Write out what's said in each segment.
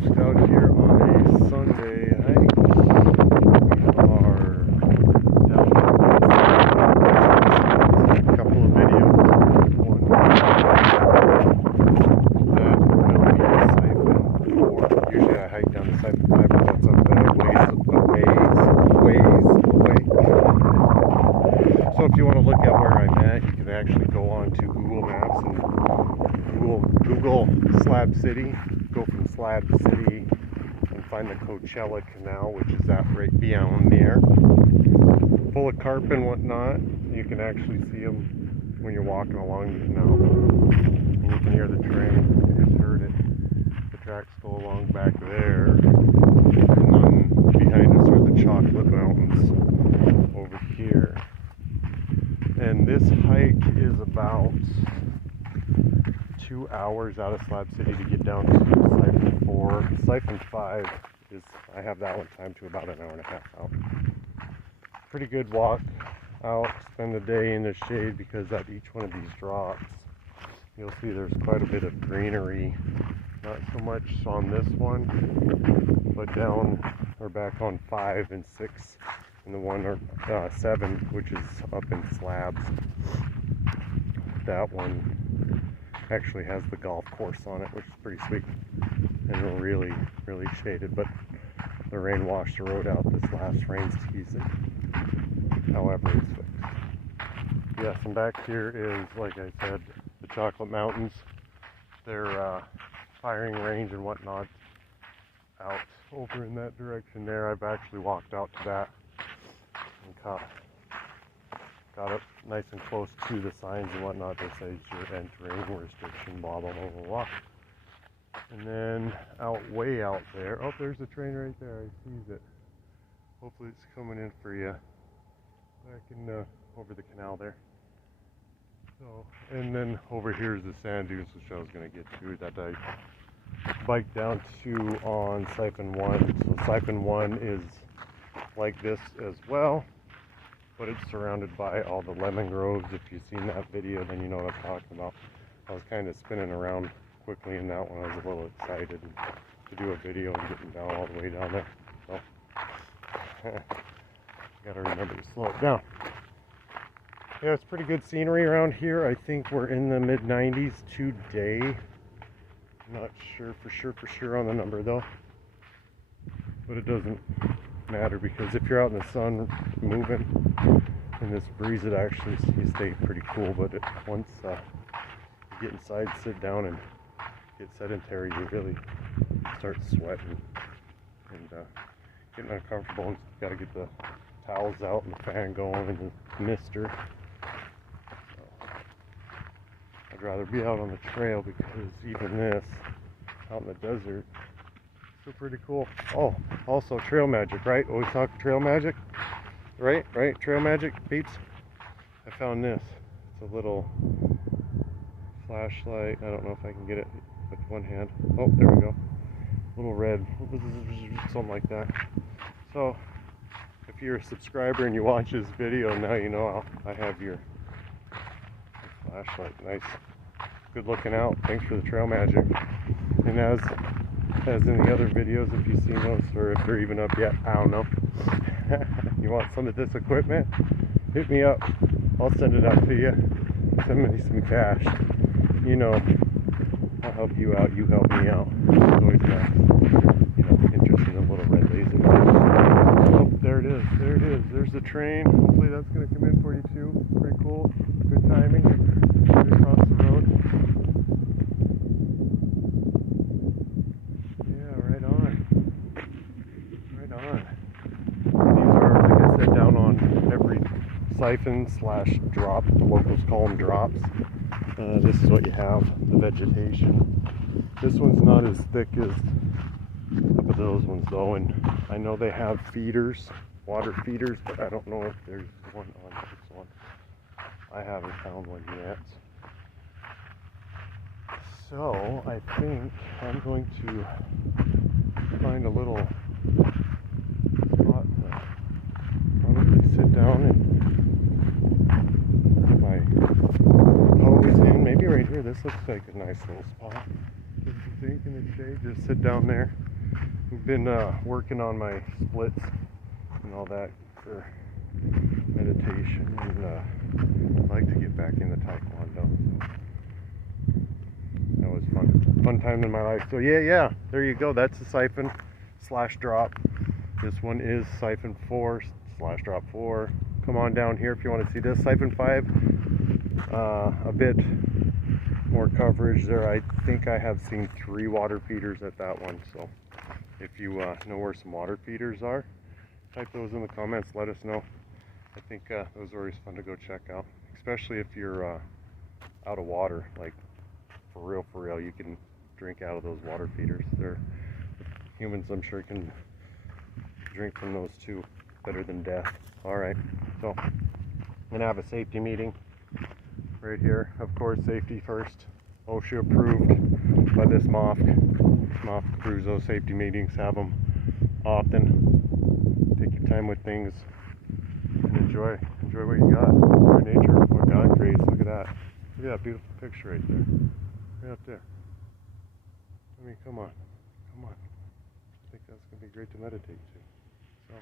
left out here on a Sunday hike. We are down a couple of videos. One that will be Syphon Four. Usually I hike down the Syphon 5, but that's up ways away. So if you want to look at where I'm at, you can actually go on to Google Maps and Google Slab City. Go from Slab City and find the Coachella Canal, which is that right beyond there. Full of carp and whatnot. You can actually see them when you're walking along the canal. And you can hear the train. You just heard it. The tracks go along back there. And then behind us are the Chocolate Mountains over here. And this hike is about 2 hours out of Slab City to get down to Syphon 4. Syphon 5 is, I have that one timed to about an hour and a half out. Pretty good walk out, spend the day in the shade, because at each one of these drops, you'll see there's quite a bit of greenery. Not so much on this one, but down or back on 5 and 6 and the 1 or 7, which is up in Slabs. That one actually has the golf course on it, which is pretty sweet and really shaded, but the rain washed the road out this last rain season. However, it's fixed. Yes, and back here is, like I said, the Chocolate Mountains. Their firing range and whatnot out over in that direction there. I've actually walked out to that and got up nice and close to the signs and whatnot that says you're entering restriction, blah blah blah blah blah. And then way out there, oh, there's the train right there. I see it. Hopefully it's coming in for you back in over the canal there. So, and then over here is the sand dunes, which I was going to get to, that I biked down to on Syphon 1. So Syphon 1 is like this as well, but it's surrounded by all the lemon groves. If you've seen that video, then you know what I'm talking about. I was kind of spinning around quickly in that one. I was a little excited to do a video and getting down all the way down there. So, gotta remember to slow it down. Yeah, it's pretty good scenery around here. I think we're in the mid-90s today. Not sure for sure on the number though. But it doesn't matter, because if you're out in the sun moving in this breeze, it actually you stay pretty cool. But once you get inside, sit down and get sedentary, you really start sweating and getting uncomfortable, and got to get the towels out and the fan going and the mister. So I'd rather be out on the trail, because even this out in the desert, so pretty cool. Oh, also trail magic, right? Always talk trail magic, right? Trail magic, peeps. I found this. It's a little flashlight. I don't know if I can get it with one hand. Oh, there we go. Little red, something like that. So, if you're a subscriber and you watch this video, now you know I have your flashlight. Nice, good looking out. Thanks for the trail magic. And as in the other videos, if you've seen those, or if they're even up yet, I don't know. You want some of this equipment? Hit me up. I'll send it out to you. Send me some cash. You know, I'll help you out. You help me out. It's always nice. You know, interested in a little red laser. Oh, there it is. There it is. There's the train. Hopefully that's going to come in for you too. Pretty cool. Good timing. Right across the road. Syphon/drop, the locals call them drops. This is what you have, the vegetation. This one's not as thick as some of those ones though, and I know they have feeders, water feeders, but I don't know if there's one on this one. I haven't found one yet. So I think I'm going to find a little spot to probably sit down and pose in. Maybe right here. This looks like a nice little spot. think, in the shade. Just sit down there. I've been working on my splits and all that for meditation, and I'd like to get back into Taekwondo. That was fun time in my life. So yeah, there you go. That's the Syphon / drop. This one is Syphon 4 / drop 4. Come on down here if you want to see this. Syphon 5, a bit more coverage there. I think I have seen 3 water feeders at that one. So if you know where some water feeders are, type those in the comments. Let us know. I think those are always fun to go check out, especially if you're out of water. Like for real, you can drink out of those water feeders. They're humans, I'm sure, can drink from those too, better than death. All right, so I'm gonna have a safety meeting right here. Of course, safety first. OSHA approved by this MOF crews. Those safety meetings, have them often. Take your time with things and enjoy what you got. Enjoy nature, what God creates. Look at that. Look at that beautiful picture right there. Right up there. I mean, come on. I think that's gonna be great to meditate to. So.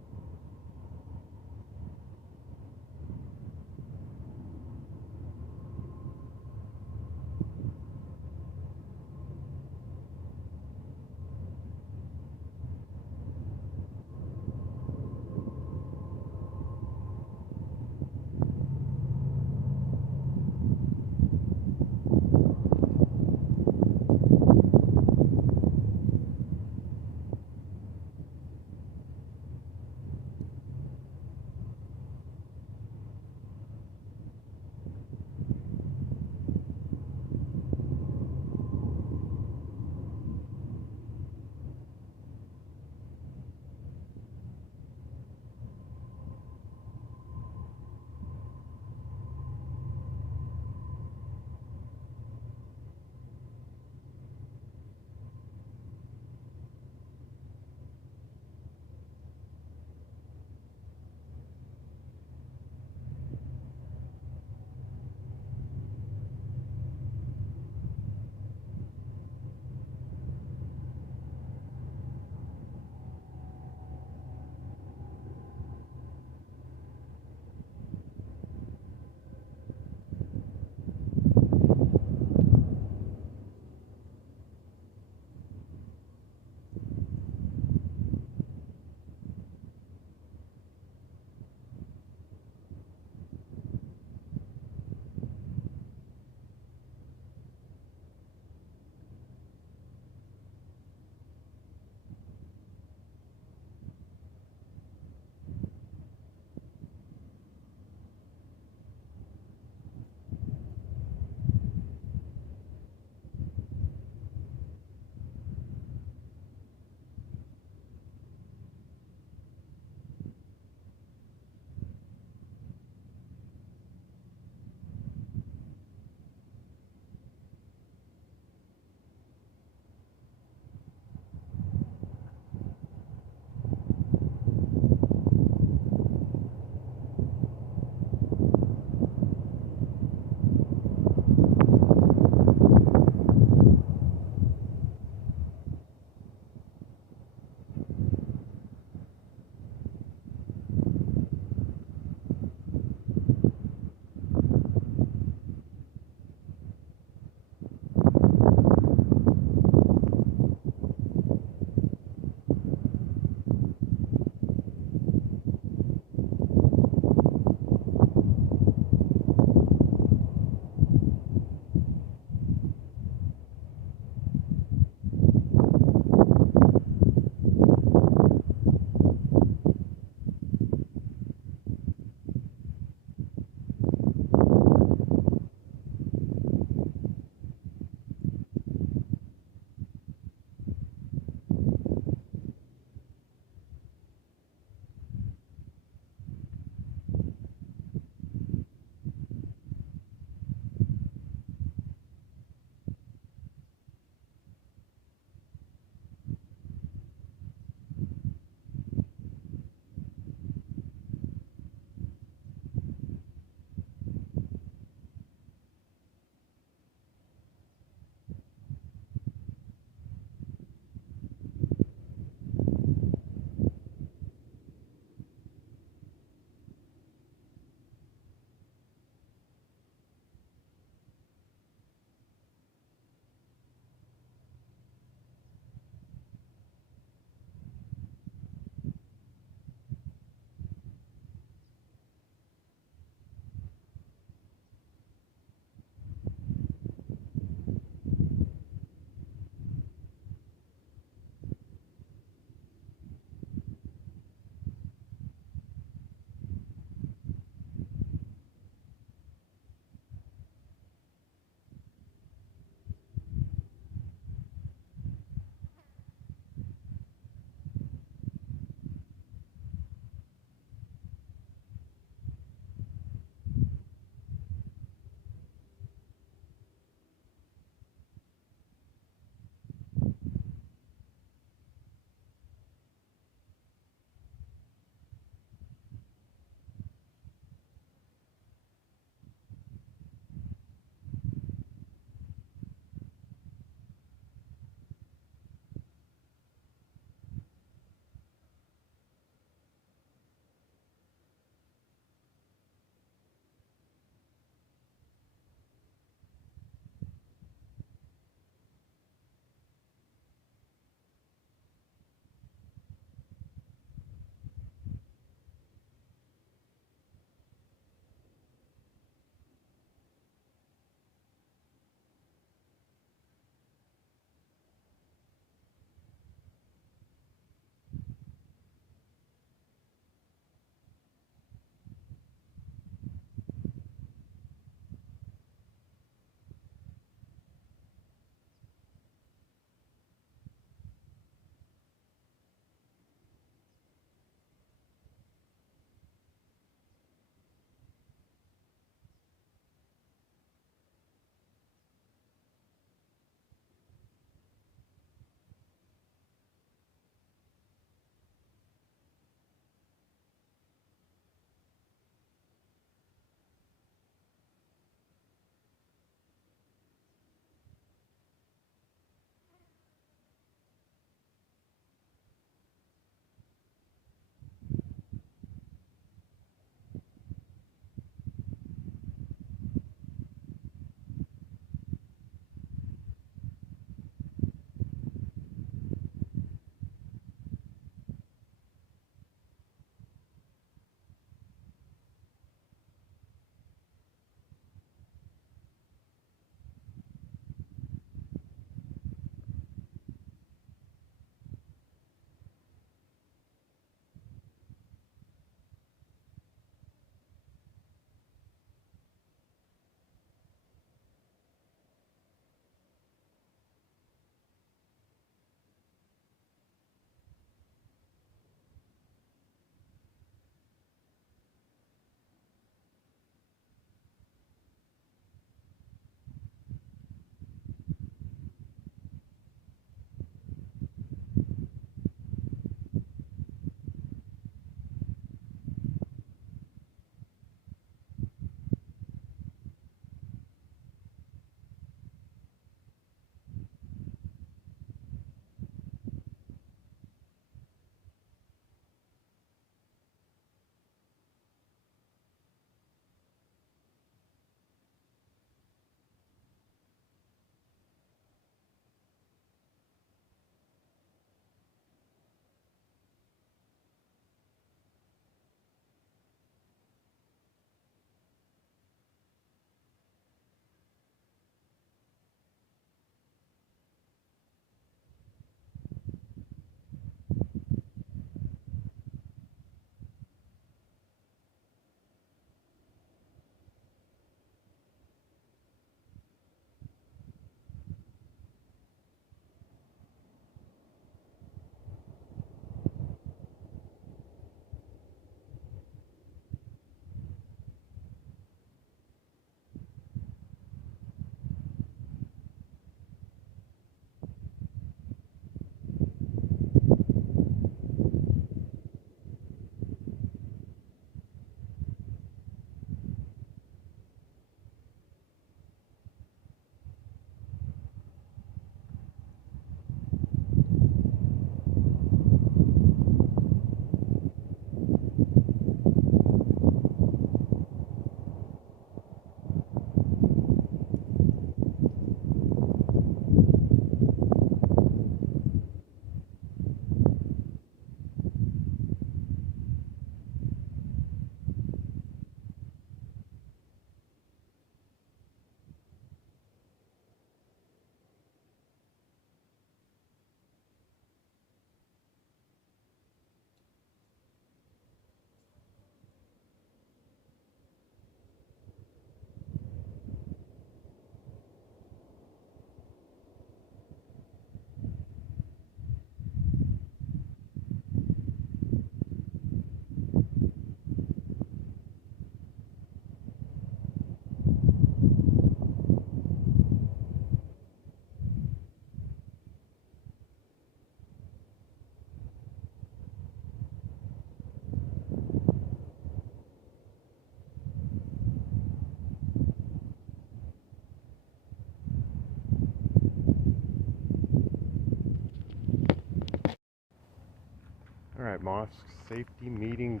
mosque safety meeting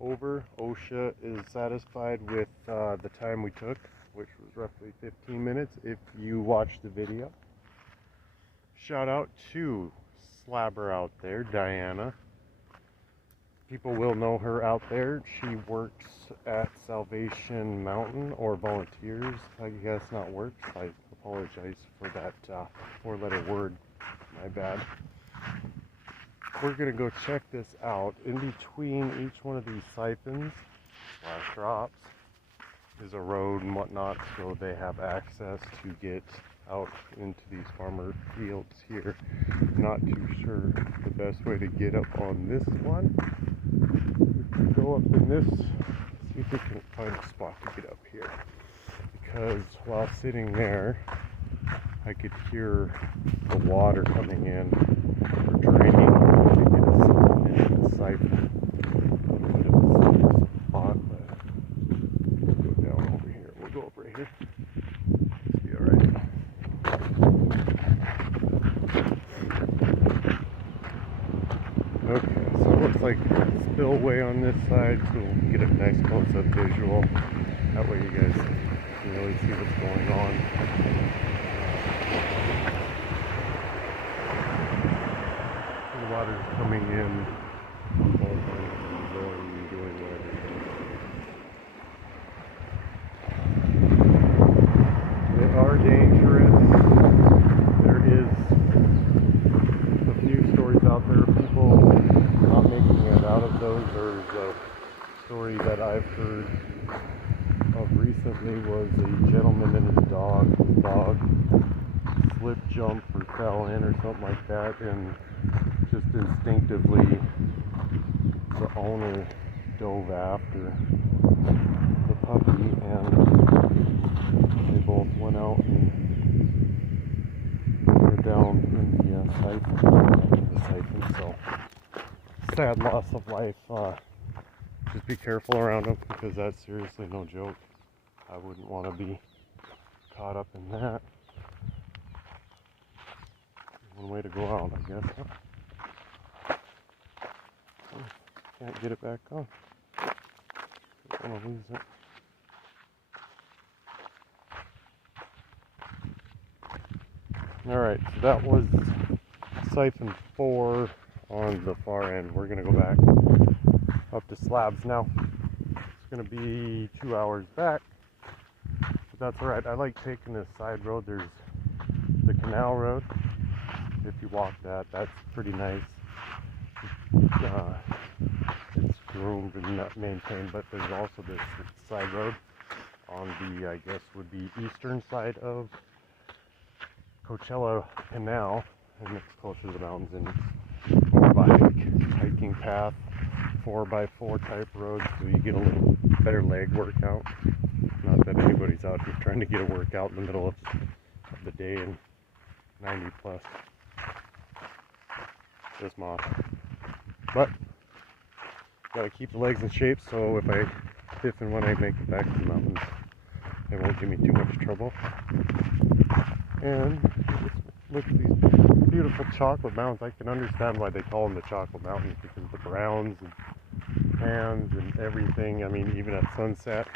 over. OSHA is satisfied with the time we took, which was roughly 15 minutes if you watched the video. Shout out to Slabber out there, Diana. People will know her out there. She works at Salvation Mountain, or volunteers, I guess, not works. I apologize for that four-letter word. My bad. We're going to go check this out. In between each one of these siphons / drops is a road and whatnot, so they have access to get out into these farmer fields here. Not too sure the best way to get up on this one. Go up in this, see if we can find a spot to get up here. Because while sitting there, I could hear the water coming in or draining into the siphon. A bit of a safe spot, but we'll go down over here. We'll go up right here. Be alright. Okay, so it looks like spillway on this side, so we'll get a nice close-up visual. That way you guys can really see what's going on. The water's coming in, going whatever. They are dangerous. There is a few stories out there of people not making it out of those. There's a story that I've heard of recently was a gentleman and his dog. His dog slip jumped or fell in or something like that, and just instinctively the owner dove after the puppy, and they both went out and were down in the siphon. So sad loss of life. Just be careful around them, because that's seriously no joke. I wouldn't want to be caught up in that. One way to go out, I guess. Can't get it back on. Don't want to lose it. Alright, so that was Syphon 4 on the far end. We're going to go back up to Slabs now. It's going to be 2 hours back, but that's alright. I like taking this side road. There's the canal road. If you walk that, that's pretty nice. It's groomed and not maintained, but there's also this side road on the, I guess, would be eastern side of Coachella Canal, and it's closer to the mountains, and it's more bike, hiking path, 4x4 type road, so you get a little better leg workout. Not that anybody's out here trying to get a workout in the middle of the day and 90 plus this moss, but gotta keep the legs in shape, so if and when I make it back to the mountains, it won't give me too much trouble. And look at these beautiful chocolate mountains. I can understand why they call them the chocolate mountains, because of the browns and tans and everything. I mean, even at sunset,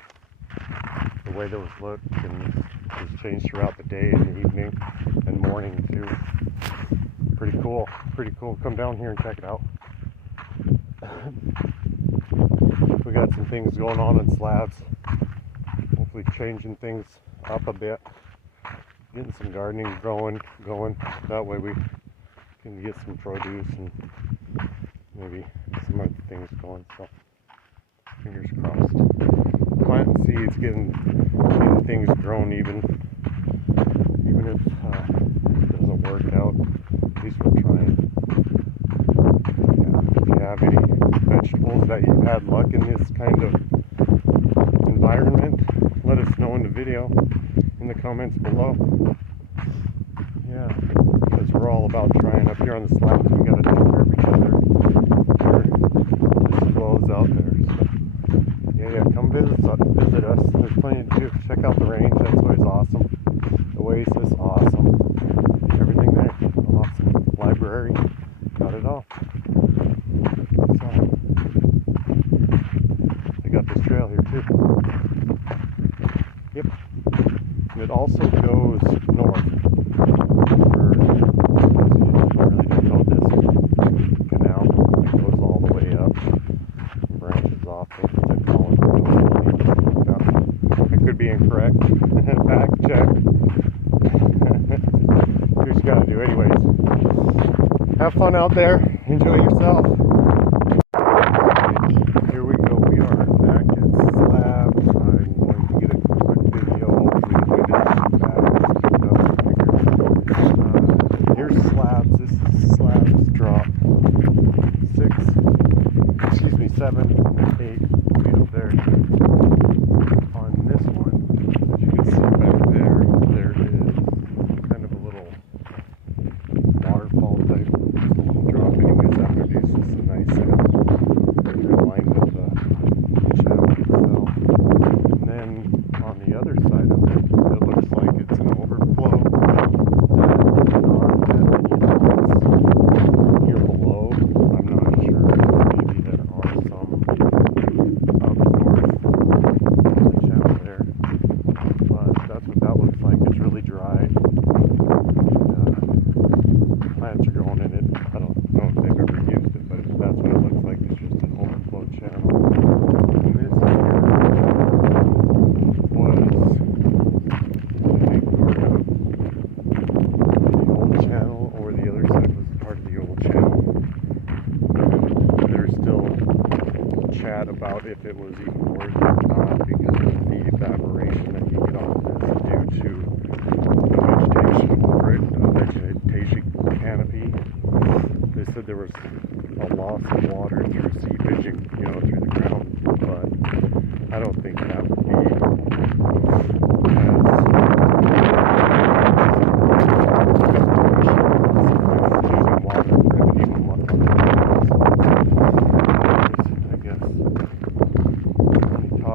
the way those look and just change throughout the day and the evening and morning too. Pretty cool. Come down here and check it out. We got some things going on in Slabs. Hopefully changing things up a bit. Getting some gardening going. That way we can get some produce and maybe some other things going. So fingers crossed. Planting seeds, getting things grown, even if it doesn't work out. At least we're trying. Yeah, if you have any vegetables that you've had luck in this kind of environment, let us know in the video, in the comments below. Yeah, because we're all about trying. Up here on the Slabs, we gotta take care of each other. There's flows out there. So yeah, come visit us. There's plenty to do. Check out the range. That's always awesome. The Oasis, awesome. Everything there, awesome. Library, got it all. So Yep. And it also goes north. Canal that goes all the way up, branches off the column. I could be incorrect. Fact check. Here's what you gotta do anyways. Have fun out there. Enjoy yourself. Here we go. We are back at Slab. I'm going to get a quick video. Here's Slabs. This is Slabs drop 7, 8 feet up there. On this one, as you can see back there, there is kind of a little waterfall type little drop. Anyways, that produces a nice sound in line with the channel itself. And then on the other side of it, it looks like it's an overflow. Here below, I'm not sure. Maybe there are some up north on the channel there. But that's what that looks like. It's really dry. Plants are growing in it. I don't know if they've ever used it, but that's what it looks like. It's just an overflow channel. And this here was, I think, part of the old channel, or the other side was part of the old channel. There's still chat about if it was even worth it or not because of the evaporation that you get off this due to the vegetation over it, vegetation canopy. They said there was a loss of water through seepaging, through the ground, but I don't think that would be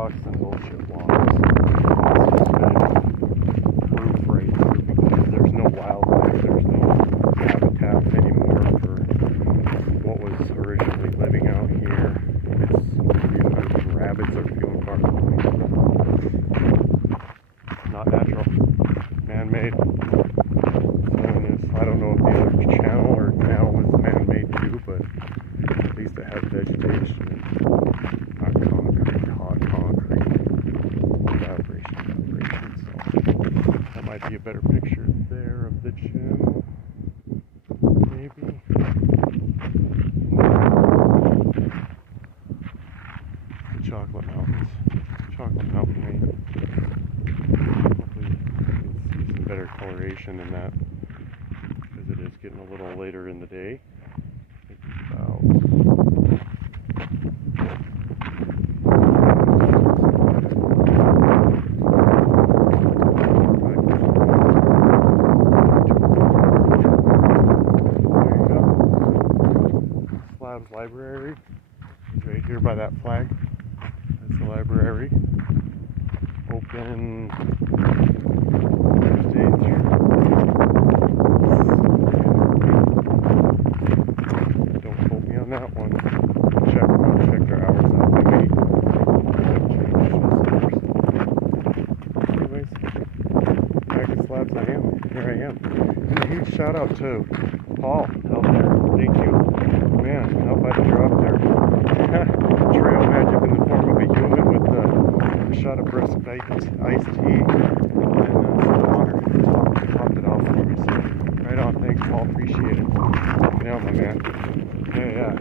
and bullshit laws. It's been proof right now because there's no wildlife, there's no habitat anymore for what was originally living out here. It's rabbits are few and far between. Not natural, man-made. I don't know if the other channel or canal was man-made too, but at least it has vegetation. Not concrete, hot concrete, evaporation. So that might be a better picture there of the channel, maybe. The Chocolate Mountains, Chocolate Mountain Range. Hopefully you can see some better coloration in that, because it is getting a little later in the day. It's about library is right here by that flag. That's the library. Open Thursday through. Don't quote me on that one. I'll check their hours out. Anyways, back at Slabs I am. Here I am. And a huge shout out to Paul out there. Thank you. Man, out by the drop there. Trail magic in the form of a human with a shot of brisk iced tea and some water. Topped it off for me. So right on. Thanks, Paul. Appreciate it. Yeah, my man. Yeah.